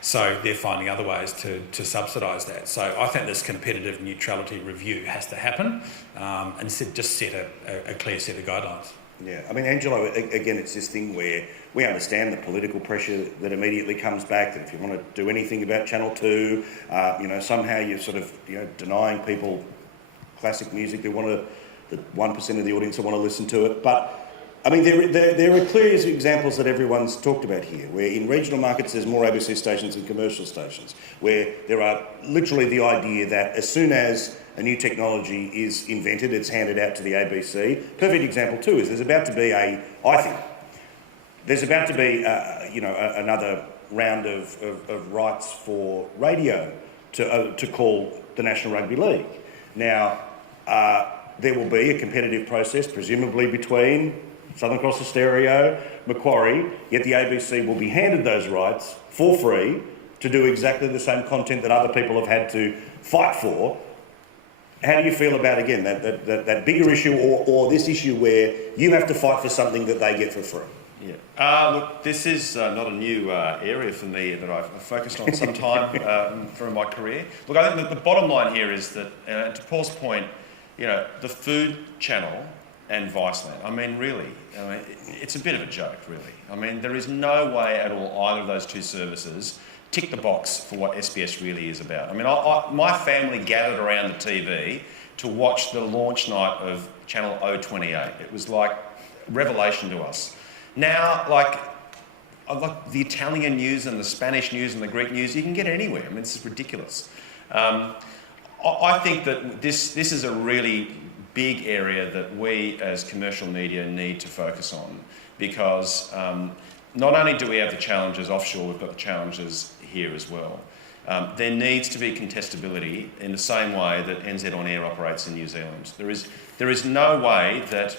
So they're finding other ways to subsidise that. So I think this competitive neutrality review has to happen and just set a clear set of guidelines. Yeah, Angelo, again, it's this thing where we understand the political pressure that immediately comes back, that if you want to do anything about Channel 2, somehow you're sort of, denying people classic music. They want the 1% of the audience that want to listen to it. But, there are clear examples that everyone's talked about here, where in regional markets there's more ABC stations than commercial stations, where there are literally the idea that as soon as a new technology is invented, it's handed out to the ABC. Perfect example too is there's about to be another round of rights for radio to call the National Rugby League. Now, there will be a competitive process, presumably between Southern Cross Stereo, Macquarie, yet the ABC will be handed those rights for free to do exactly the same content that other people have had to fight for. How do you feel about, again, that bigger issue or this issue where you have to fight for something that they get for free? Yeah. Look, this is not a new area for me that I've focused on some time through my career. Look, I think the bottom line here is that, to Paul's point, the food channel and Viceland, really, it's a bit of a joke, really. There is no way at all either of those two services tick the box for what SBS really is about. My family gathered around the TV to watch the launch night of Channel 028. It was like revelation to us. Now, like the Italian news and the Spanish news and the Greek news, you can get it anywhere. This is ridiculous. I think that this is a really big area that we as commercial media need to focus on, because not only do we have the challenges offshore, we've got the challenges here as well. There needs to be contestability in the same way that NZ On Air operates in New Zealand. There is no way that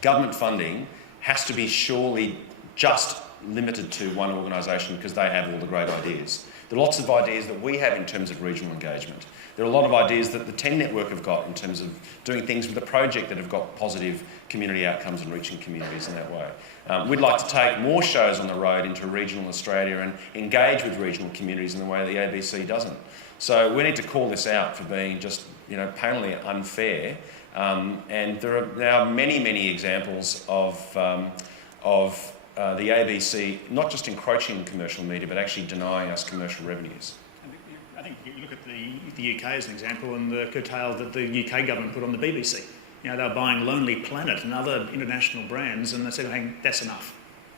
government funding has to be surely just limited to one organisation because they have all the great ideas. There are lots of ideas that we have in terms of regional engagement. There are a lot of ideas that the 10 Network have got in terms of doing things with the project that have got positive community outcomes and reaching communities in that way. We'd like to take more shows on the road into regional Australia and engage with regional communities in the way the ABC doesn't. So we need to call this out for being just, patently unfair. And there are now many examples of the ABC not just encroaching commercial media, but actually denying us commercial revenues. I think you look at the UK as an example and the curtail that the UK government put on the BBC. They were buying Lonely Planet and other international brands, and they said, hey, that's enough.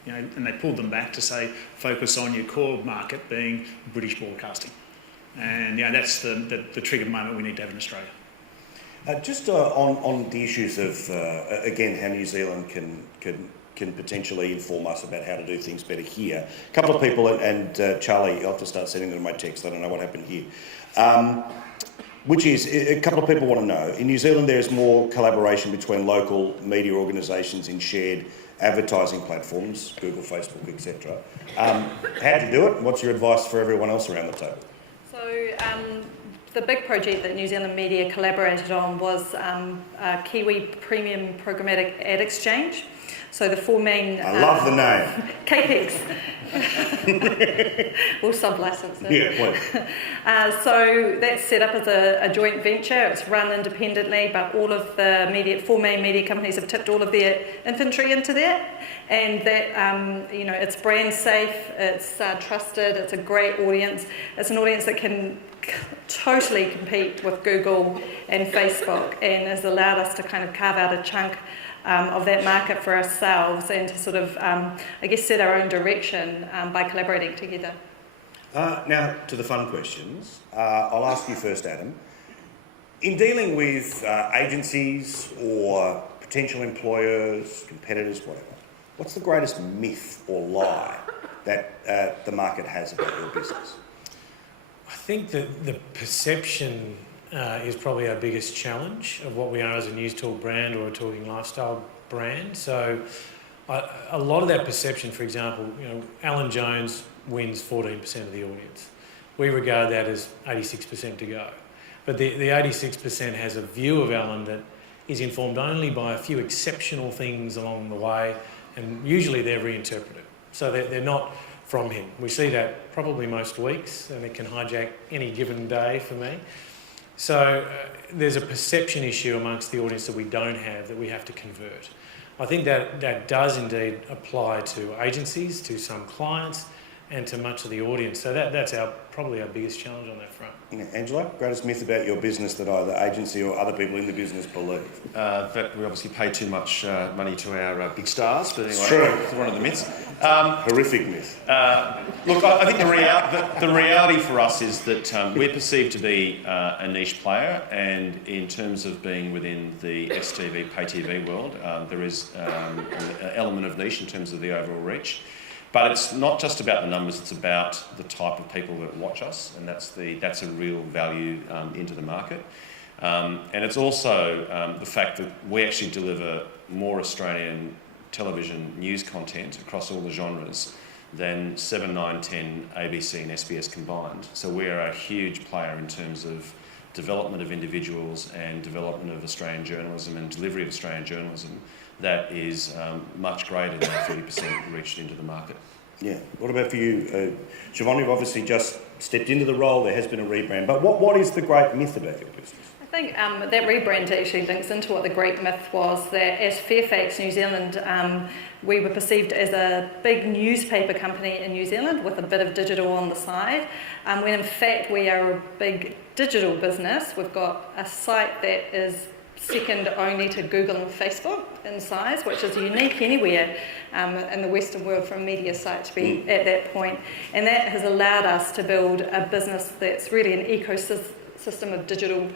And they pulled them back to say, focus on your core market being British broadcasting. And that's the trigger moment we need to have in Australia. Just on the issues of, again, how New Zealand can potentially inform us about how to do things better here. A couple of people, and Charlie, I'll have to start sending them my text, I don't know what happened here. Which is, a couple of people want to know, in New Zealand there's more collaboration between local media organisations in shared advertising platforms, Google, Facebook, etc. How do you do it? What's your advice for everyone else around the table? So the big project that New Zealand Media collaborated on was Kiwi Premium Programmatic Ad Exchange. So the four main... I love the name. KPEX. We'll sub-license it. Yeah, please. So that's set up as a joint venture. It's run independently, but all of the four main media companies have tipped all of their inventory into that. And that, it's brand safe, it's trusted, it's a great audience. It's an audience that can totally compete with Google and Facebook, and has allowed us to kind of carve out a chunk of that market for ourselves, and to sort of, set our own direction by collaborating together. Now, to the fun questions. I'll ask you first, Adam. In dealing with agencies or potential employers, competitors, whatever, what's the greatest myth or lie that the market has about your business? I think that the perception is probably our biggest challenge of what we are as a news talk brand or a talking lifestyle brand. So a lot of that perception, for example, Alan Jones wins 14% of the audience. We regard that as 86% to go. But the 86% has a view of Alan that is informed only by a few exceptional things along the way, and usually they're reinterpreted. So they're not from him. We see that probably most weeks, and it can hijack any given day for me. So there's a perception issue amongst the audience that we don't have, that we have to convert. I think that does indeed apply to agencies, to some clients, and to much of the audience. So that's probably our biggest challenge on that front. Angela, greatest myth about your business that either agency or other people in the business believe? That we obviously pay too much money to our big stars, but anyway, True. It's one of the myths. Horrific myth. Look, I think the reality for us is that we're perceived to be a niche player, and in terms of being within the STV, pay TV world, there is an element of niche in terms of the overall reach. But it's not just about the numbers, it's about the type of people that watch us, and that's a real value into the market. And it's also the fact that we actually deliver more Australian television news content across all the genres than 7, 9, 10 ABC and SBS combined. So we're a huge player in terms of development of individuals and development of Australian journalism and delivery of Australian journalism that is much greater than 30% reached into the market. Yeah. What about for you? Siobhan, you've obviously just stepped into the role, there has been a rebrand, but what is the great myth about your business? I think that rebrand actually links into what the great myth was, that as Fairfax, New Zealand, we were perceived as a big newspaper company in New Zealand with a bit of digital on the side, when in fact we are a big digital business. We've got a site that is second only to Google and Facebook in size, which is unique anywhere in the Western world for a media site to be at that point. And that has allowed us to build a business that's really an ecosystem of digital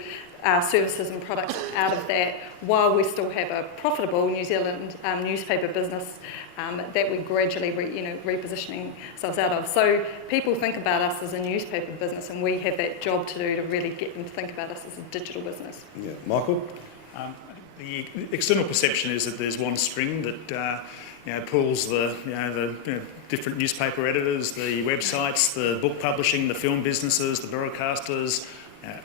services and products out of that, while we still have a profitable New Zealand newspaper business that we're gradually repositioning ourselves out of. So people think about us as a newspaper business, and we have that job to do to really get them to think about us as a digital business. Yeah. Michael? The external perception is that there's one string that pulls the different newspaper editors, the websites, the book publishing, the film businesses, the broadcasters,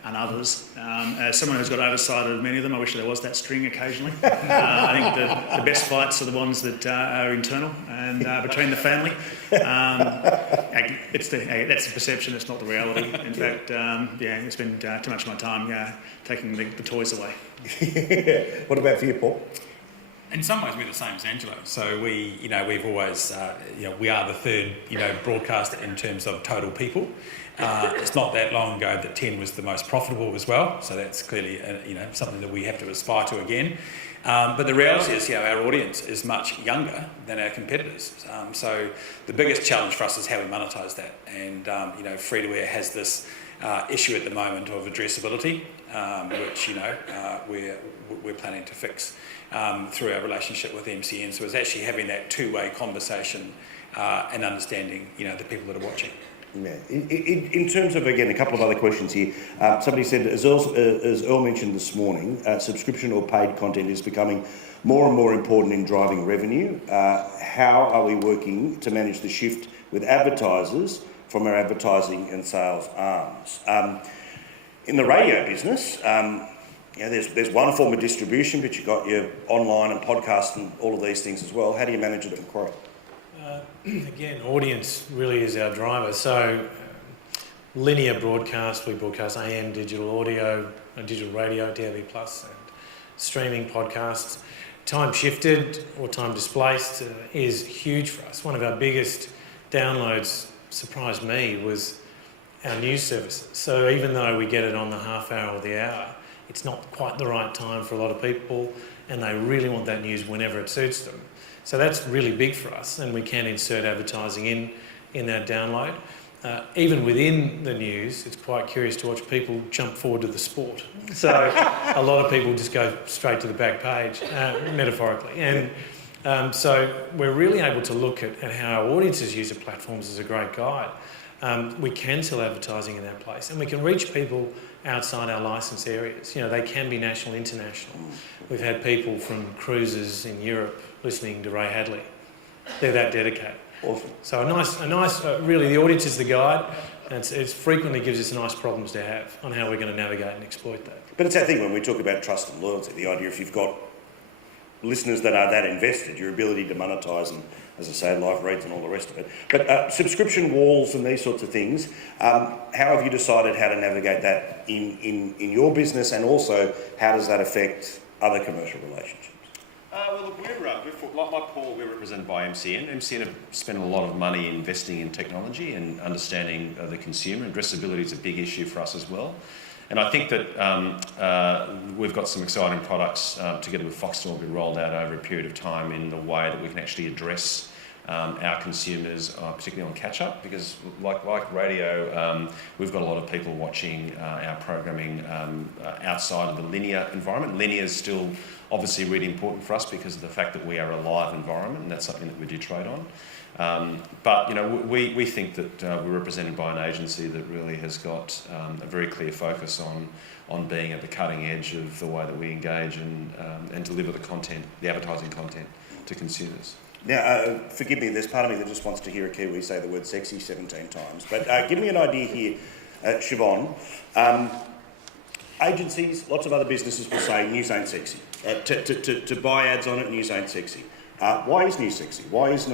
and others. As someone who's got oversight of many of them, I wish there was that string occasionally. I think the best fights are the ones that are internal and between the family. That's the perception, it's not the reality. In fact, it's been too much of my time taking the toys away. What about for you, Paul? In some ways, we're the same as Angelo. So we've always, we are the third, broadcaster in terms of total people. It's not that long ago that 10 was the most profitable as well. So that's clearly, something that we have to aspire to again. But the reality is, our audience is much younger than our competitors. So the biggest challenge for us is how we monetize that. And, free-to-air has this issue at the moment of addressability, which, we're planning to fix through our relationship with MCN. So it's actually having that two-way conversation and understanding, the people that are watching. Yeah. In terms of, again, a couple of other questions here, somebody said, as Earl mentioned this morning, subscription or paid content is becoming more and more important in driving revenue. How are we working to manage the shift with advertisers from our advertising and sales arms? In the radio business, there's one form of distribution, but you've got your online and podcast and all of these things as well. How do you manage it at Macquarie? Again, audience really is our driver. So linear broadcast, we broadcast AM, digital audio, digital radio, DAB+, and streaming podcasts. Time shifted or time displaced is huge for us. One of our biggest downloads, surprised me, was our news services. So even though we get it on the half hour or the hour, it's not quite the right time for a lot of people, and they really want that news whenever it suits them. So that's really big for us, and we can insert advertising in that download. Even within the news, it's quite curious to watch people jump forward to the sport. So a lot of people just go straight to the back page, metaphorically. And so we're really able to look at how our audiences use the platforms as a great guide. We can sell advertising in that place, and we can reach people outside our licence areas. You know, they can be national, international. We've had people from cruises in Europe listening to Ray Hadley. They're that dedicated. Awesome. So really the audience is the guide, and it frequently gives us nice problems to have on how we're going to navigate and exploit that. But it's that thing when we talk about trust and loyalty, the idea if you've got listeners that are that invested, your ability to monetise and, as I say, live reads and all the rest of it. But subscription walls and these sorts of things, how have you decided how to navigate that in your business, and also how does that affect other commercial relationships? Well, look, like Paul, we're represented by MCN. MCN have spent a lot of money investing in technology and understanding the consumer. Addressability is a big issue for us as well. And I think that we've got some exciting products together with Foxtel will be rolled out over a period of time in the way that we can actually address our consumers, particularly on catch-up, because like radio, we've got a lot of people watching our programming outside of the linear environment. Linear is still obviously really important for us because of the fact that we are a live environment, and that's something that we do trade on. But you know, we think that we're represented by an agency that really has got a very clear focus on being at the cutting edge of the way that we engage and deliver the content, the advertising content, to consumers. Now, forgive me, there's part of me that just wants to hear a Kiwi say the word sexy 17 times. But give me an idea here, Siobhan. Agencies, lots of other businesses will say news ain't sexy. To buy ads on it, news ain't sexy. Why is news sexy? Why is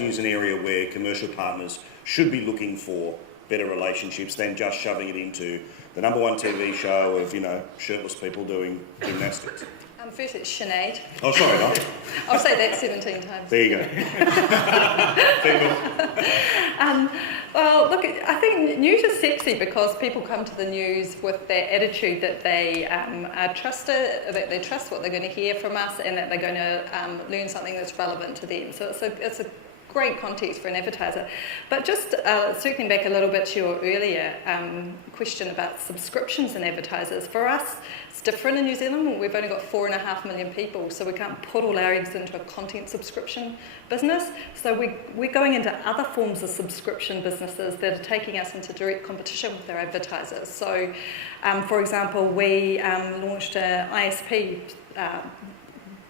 news an area where commercial partners should be looking for better relationships than just shoving it into the number one TV show of, you know, shirtless people doing gymnastics? First it's Sinead. Oh, sorry, no. I'll say that 17 times. There you go. Well, look, I think news is sexy because people come to the news with that attitude that they are trusted, that they trust what they're going to hear from us, and that they're going to learn something that's relevant to them. So it's a great context for an advertiser. But just circling back a little bit to your earlier question about subscriptions and advertisers, for us it's different in New Zealand. We've only got 4.5 million people, so we can't put all our eggs into a content subscription business. So we're going into other forms of subscription businesses that are taking us into direct competition with our advertisers. So for example, we launched an ISP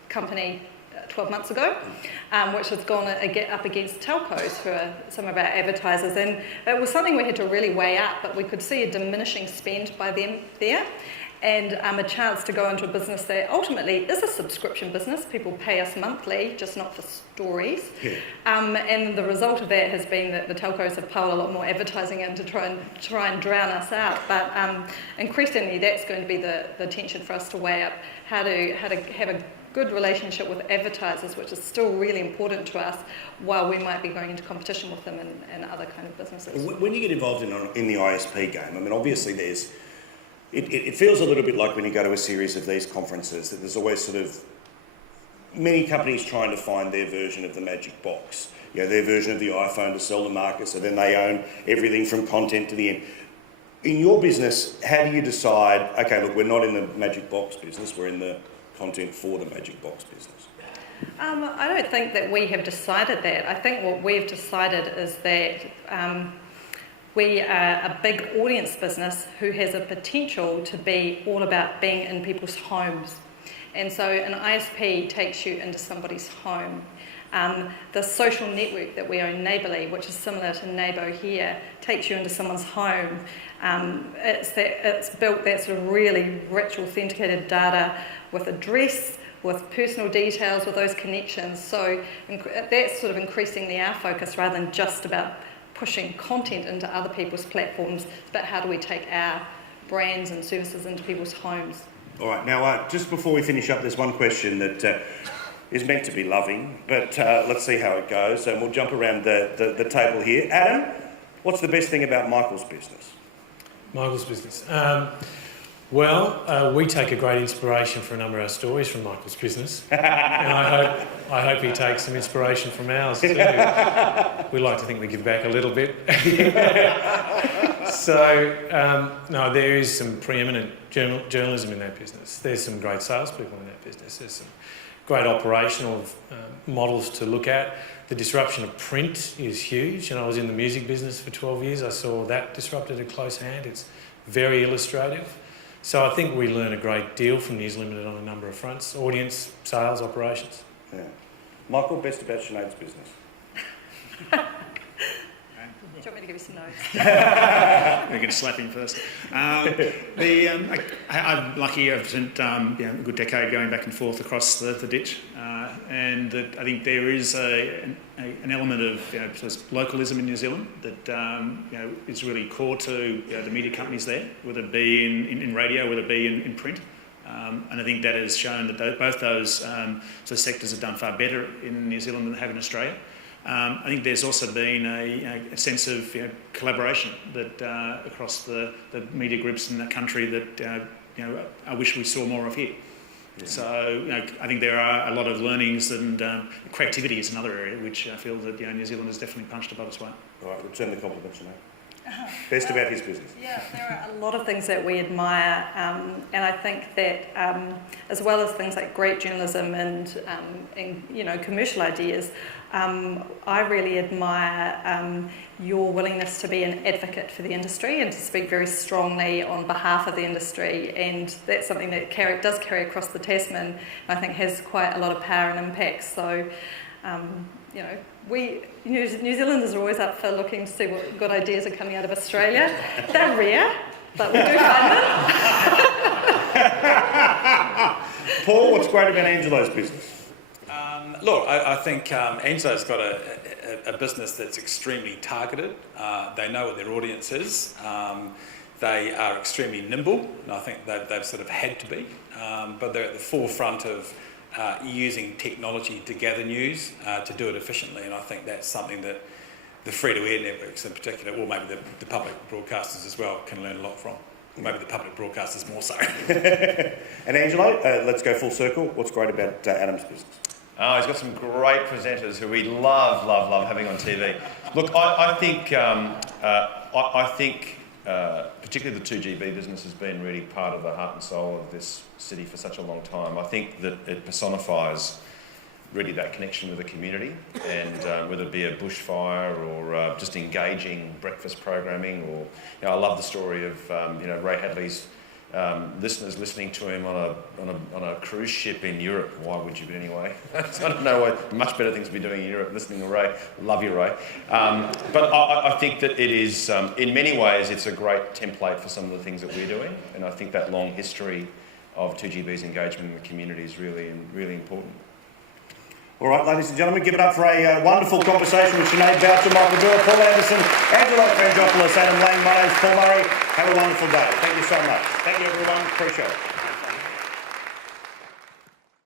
company 12 months ago, which has gone up against telcos for some of our advertisers, and it was something we had to really weigh up, but we could see a diminishing spend by them there, and a chance to go into a business that ultimately is a subscription business. People pay us monthly, just not for stories. Yeah. And the result of that has been that the telcos have piled a lot more advertising in to try and drown us out. But increasingly, that's going to be the tension for us to weigh up how to have a good relationship with advertisers, which is still really important to us, while we might be going into competition with them and other kind of businesses. When you get involved in the ISP game, I mean, obviously there's, it feels a little bit like when you go to a series of these conferences, that there's always sort of many companies trying to find their version of the magic box, you know, their version of the iPhone to sell the market, so then they own everything from content to the end. In your business, how do you decide, okay, look, we're not in the magic box business, we're in the content for the magic box business? I don't think that we have decided that. I think what we've decided is that we are a big audience business who has a potential to be all about being in people's homes. And so an ISP takes you into somebody's home. The social network that we own, Neighbourly, which is similar to Neighbour here, takes you into someone's home. It's built that sort of really rich, authenticated data with address, with personal details, with those connections. So that's sort of increasingly our focus rather than just about pushing content into other people's platforms, but how do we take our brands and services into people's homes. All right, now just before we finish up, there's one question that is meant to be loving, but let's see how it goes. And we'll jump around the table here. Adam, what's the best thing about Michael's business? Michael's business. Well, we take a great inspiration for a number of our stories from Michael's business, and I hope he takes some inspiration from ours too. We like to think we give back a little bit. So, no, there is some preeminent journalism in that business. There's some great salespeople in that business. There's some great operational models to look at. The disruption of print is huge, and I was in the music business for 12 years. I saw that disrupted at close hand. It's very illustrative. So I think we learn a great deal from News Limited on a number of fronts: audience, sales, operations. Yeah. Michael, best about Sinead's business? Do you want me to give you some notes? We're going to slap him first. I'm lucky. I've spent a good decade going back and forth across the ditch, and I think there is an element of sort of localism in New Zealand that is really core to the media companies there, whether it be in radio, whether it be in print. And I think that has shown that both those sort of sectors have done far better in New Zealand than they have in Australia. I think there's also been a sense of collaboration that across the media groups in that country that I wish we saw more of here. Yeah. So I think there are a lot of learnings, and creativity is another area which I feel that New Zealand has definitely punched above its weight. All right, return the compliments, Sinead. Best about his business. Yeah, there are a lot of things that we admire, and I think that as well as things like great journalism and commercial ideas, I really admire your willingness to be an advocate for the industry and to speak very strongly on behalf of the industry, and that's something that does carry across the Tasman, and I think has quite a lot of power and impact. So New Zealanders are always up for looking to see what good ideas are coming out of Australia. They're rare, but we do find them. Paul, what's great about Angelo's business? Look, I think Angelo's got a business that's extremely targeted. They know what their audience is. They are extremely nimble, and I think they've sort of had to be. But they're at the forefront of using technology to gather news, to do it efficiently, and I think that's something that the free-to-air networks in particular, or maybe the public broadcasters as well, can learn a lot from. Or maybe the public broadcasters more so. And Angelo, let's go full circle. What's great about Adam's business? Oh, he's got some great presenters who we love having on TV. Look, I think particularly the 2GB business has been really part of the heart and soul of this city for such a long time. I think that it personifies really that connection with the community, and whether it be a bushfire or just engaging breakfast programming, or I love the story of Ray Hadley's listeners listening to him on a cruise ship in Europe. Why would you? But anyway, so I don't know what much better things to be doing in Europe, listening to Ray. Love you, Ray. But I think that it is, in many ways, it's a great template for some of the things that we're doing, and I think that long history of 2GB's engagement in the community is really, really important. All right, ladies and gentlemen, give it up for a wonderful conversation with Sinead Boucher, Michael Brewer, Paul Anderson, Angelos Frangopoulos, Adam Lang. My name's Paul Murray. Have a wonderful day. Thank you so much. Thank you, everyone. Appreciate it.